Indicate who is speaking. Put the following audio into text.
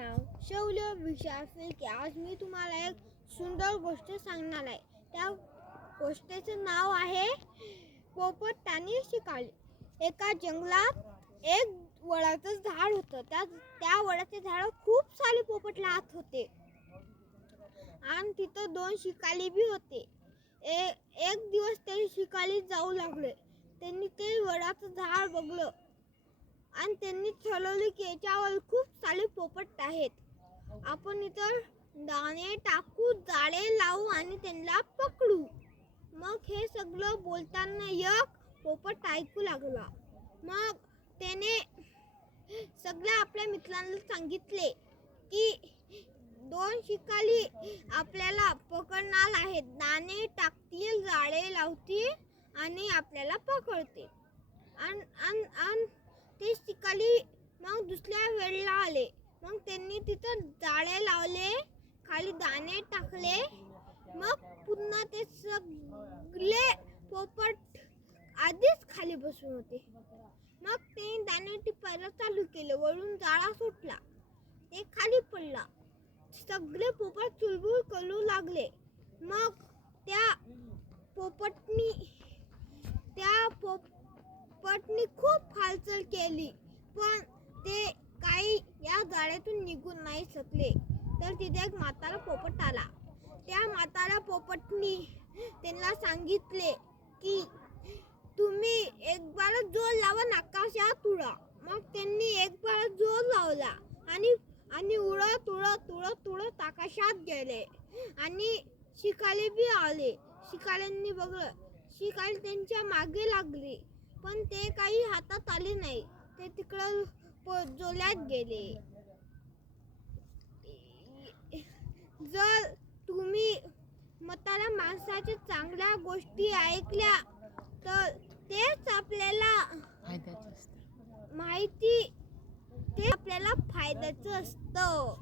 Speaker 1: नाव? शौल्य विशाल फिरके आज मी तुम्हाला एक सुंदर गोष्ट सांगणार आहे. त्या गोष्टीचं नाव आहे पोपट आणि शिकाली. एका जंगलात एक वडाचं झाड होतं. त्या त्या वडाचे झाड खूप सारे पोपट राहत होते. आणि तिथं दोन शिकाली बी होते. ए एक दिवस ते शिकाली जाऊ लागले. त्यांनी ते वडाचं झाड बघलं. आणि त्यांनी ठरवले की याच्यावर खूप सारे पोपट आहेत. आपण इतर दाणे टाकू जाळे लावू आणि त्यांना पकडू. मग हे सगळं बोलताना एक पोपट ऐकू लागला. मग त्याने सगळ्या आपल्या मित्रांना सांगितले की दोन शिकाली आपल्याला पकडणार आहेत. दाणे टाकतील जाळे लावतील आणि आपल्याला पकडते आणि खाली मग दुसऱ्या वेळेला आले. मग त्यांनी तिथं जाळे लावले खाली दाणे टाकले. मग पुन्हा ते सगळे पोपट आधीच खाली बसून होते. मग ते दाणे टिपायला चालू केले वळून जाळा सुटला. ते खाली पडला. सगळे पोपट चुलबुल करू लागले. मग त्या पोपटनी त्या पोपटनी खूप हालचाल केली. पण ते काही या जाळ्यातून निघून नाही शकले. तर तिथे एक म्हातारा पोपट आला. त्या म्हातारा पोपटनी त्यांना सांगितले की तुम्ही एक बार जोर लावा नकाशात उडा मग त्यांनी एक बार जोर लावला आणि आणि उडत उडत उडत उडत आकाशात गेले. आणि शिकाले बी आले. शिकाल्यांनी बघलं. शिकायला त्यांच्या मागे लागली. पण ते काही हातात आले नाही. ते तिकडं जोल्यात गेले. जर तुम्ही म्हातारा माणसाच्या चांगल्या गोष्टी ऐकल्या तर तेच आपल्याला माहिती ते आपल्याला फायद्याचं असतं.